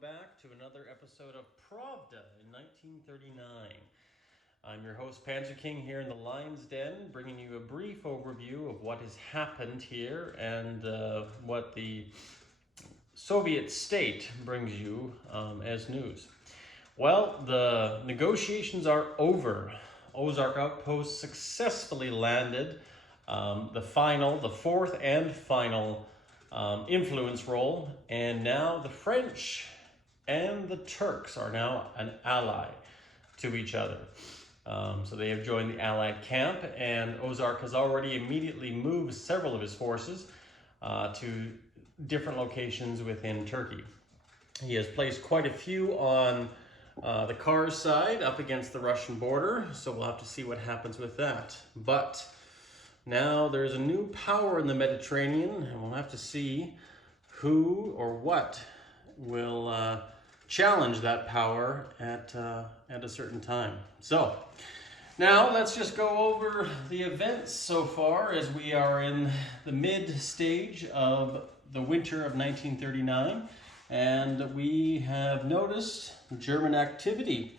back to another episode of PRAVDA in 1939. I'm your host, Panzer King, here in the Lion's Den, bringing you a brief overview of what has happened here and what the Soviet state brings you as news. Well, the negotiations are over. Ozark Outpost successfully landed the fourth and final influence role, and now the French and the Turks are now an ally to each other. So they have joined the Allied camp, and Ozark has already immediately moved several of his forces to different locations within Turkey. He has placed quite a few on the Kars side up against the Russian border, so we'll have to see what happens with that. But now there's a new power in the Mediterranean, and we'll have to see who or what will challenge that power at a certain time. So now let's just go over the events so far, as we are in the mid stage of the winter of 1939, and we have noticed German activity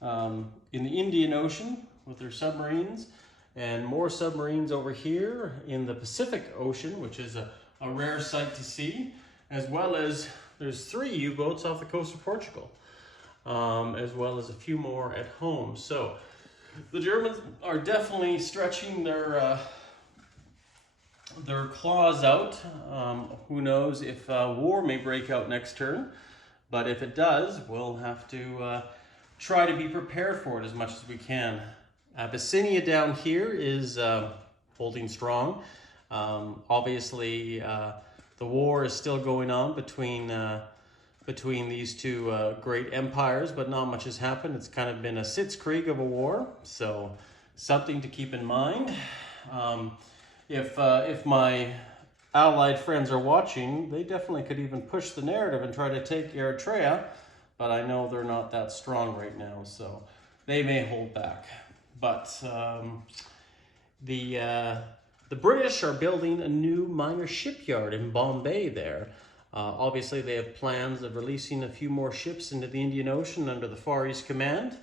in the Indian Ocean with their submarines, and more submarines over here in the Pacific Ocean, which is a rare sight to see, as well as there's 3 U-boats off the coast of Portugal, as well as a few more at home. So the Germans are definitely stretching their claws out. Who knows if war may break out next turn, but if it does, we'll have to try to be prepared for it as much as we can. Abyssinia down here is holding strong. Obviously, the war is still going on between these two great empires, but not much has happened. It's kind of been a sitzkrieg of a war, so something to keep in mind. If my Allied friends are watching, they definitely could even push the narrative and try to take Eritrea, but I know they're not that strong right now, so they may hold back. But the British are building a new minor shipyard in Bombay there. Obviously, they have plans of releasing a few more ships into the Indian Ocean under the Far East Command.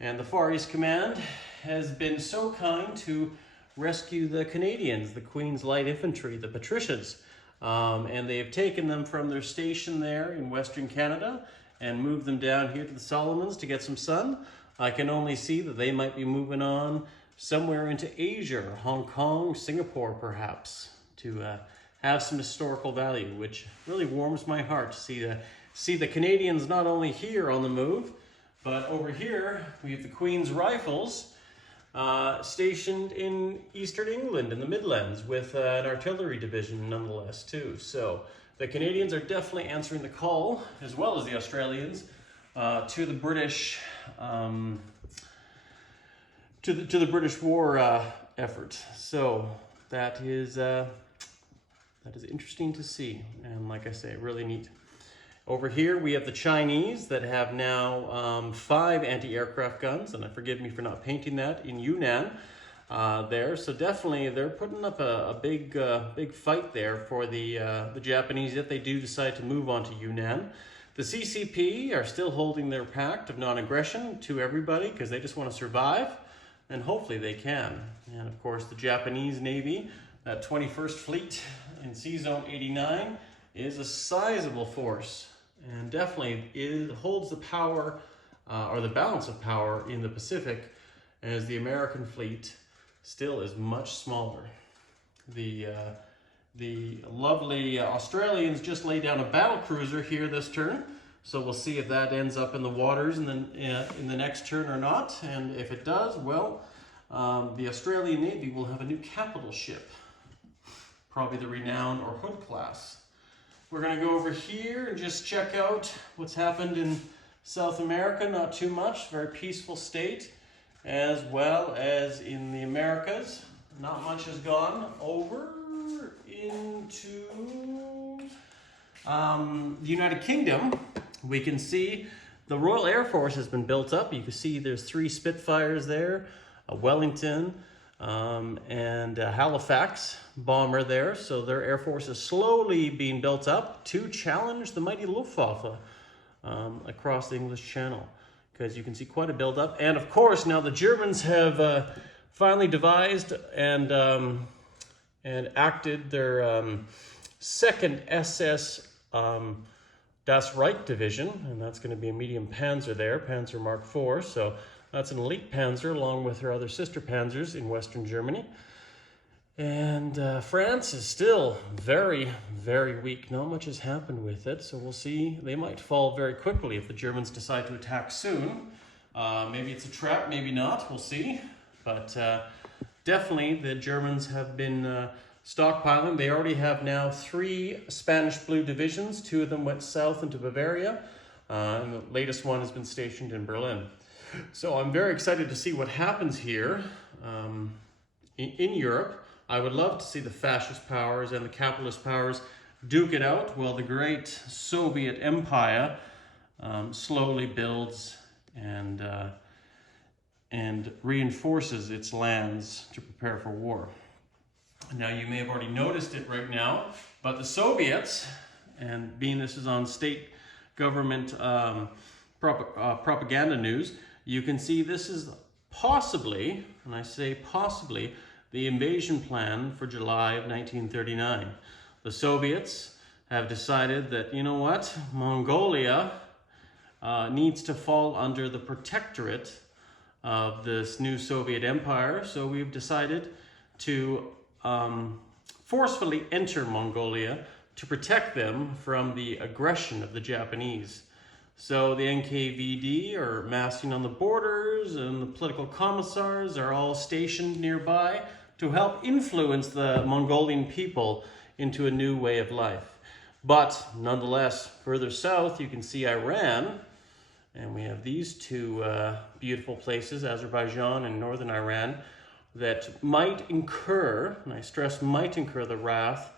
And the Far East Command has been so kind to rescue the Canadians, the Queen's Light Infantry, the Patricias. And they have taken them from their station there in Western Canada and moved them down here to the Solomons to get some sun. I can only see that they might be moving on somewhere into Asia, or Hong Kong, Singapore perhaps, to have some historical value, which really warms my heart to see the Canadians not only here on the move, but over here we have the Queen's Rifles stationed in Eastern England in the Midlands with an artillery division nonetheless too. So the Canadians are definitely answering the call, as well as the Australians, to the British to the British war effort. So that is interesting to see, and like I say, really neat. Over here we have the Chinese that have now 5 anti-aircraft guns, and forgive me for not painting that, in Yunnan there. So definitely they're putting up a big fight there for the Japanese if they do decide to move on to Yunnan. The CCP are still holding their pact of non-aggression to everybody because they just want to survive, and hopefully they can. And of course the Japanese Navy, that 21st Fleet in Sea Zone 89, is a sizable force, and definitely it holds the power or the balance of power in the Pacific, as the American fleet still is much smaller. The lovely Australians just laid down a battle cruiser here this turn, so we'll see if that ends up in the waters in the next turn or not. And if it does, well, the Australian Navy will have a new capital ship, probably the Renown or Hood class. We're going to go over here and just check out what's happened in South America. Not too much, very peaceful state, as well as in the Americas. Not much has gone over into the United Kingdom. We can see the Royal Air Force has been built up. You can see there's 3 Spitfires there, a Wellington and a Halifax bomber there. So their Air Force is slowly being built up to challenge the mighty Luftwaffe across the English Channel, because you can see quite a build-up. And of course, now the Germans have finally devised and acted their second SS Das Reich division, and that's going to be a medium panzer there, Panzer Mark IV. So that's an elite panzer along with her other sister panzers in Western Germany. And France is still very, very weak. Not much has happened with it, so we'll see. They might fall very quickly if the Germans decide to attack soon. Maybe it's a trap, maybe not, we'll see. But definitely the Germans have been stockpiling. They already have now 3 Spanish Blue divisions. 2 of them went south into Bavaria, and the latest one has been stationed in Berlin. So I'm very excited to see what happens here in Europe. I would love to see the fascist powers and the capitalist powers duke it out while the great Soviet Empire slowly builds and reinforces its lands to prepare for war. Now, you may have already noticed it right now, but the Soviets, and being this is on state government propaganda news, you can see this is possibly, and I say possibly, the invasion plan for July of 1939. The Soviets have decided that, you know what, Mongolia needs to fall under the protectorate of this new Soviet empire, so we've decided to forcefully enter Mongolia to protect them from the aggression of the Japanese. So the NKVD are massing on the borders, and the political commissars are all stationed nearby to help influence the Mongolian people into a new way of life. But nonetheless, further south, you can see Iran, and we have these 2 beautiful places, Azerbaijan and northern Iran, that might incur, and I stress might incur, the wrath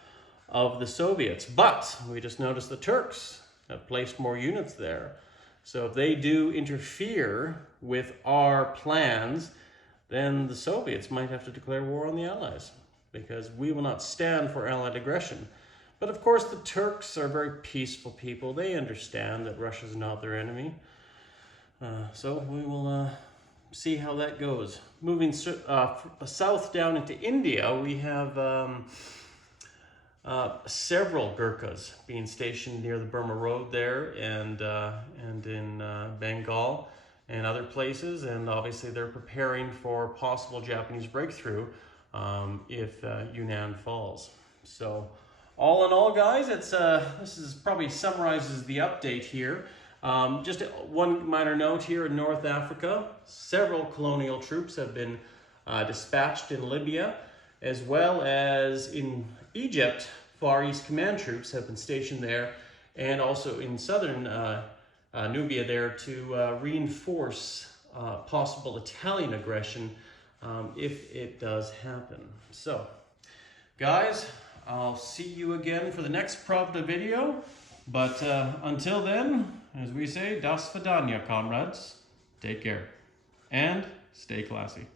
of the Soviets. But we just noticed the Turks have placed more units there. So if they do interfere with our plans, then the Soviets might have to declare war on the Allies, because we will not stand for Allied aggression. But of course, the Turks are very peaceful people. They understand that Russia is not their enemy. So we will see how that goes. Moving south down into India, we have several Gurkhas being stationed near the Burma Road there, and in Bengal and other places, and obviously they're preparing for possible Japanese breakthrough if Yunnan falls. So all in all, guys, it's this is probably summarizes the update here. Just one minor note here: in North Africa, several colonial troops have been dispatched in Libya, as well as in Egypt. Far East Command troops have been stationed there, and also in southern Nubia there to reinforce possible Italian aggression if it does happen. So, guys, I'll see you again for the next Pravda video. But until then, as we say, das Vidania, comrades. Take care and stay classy.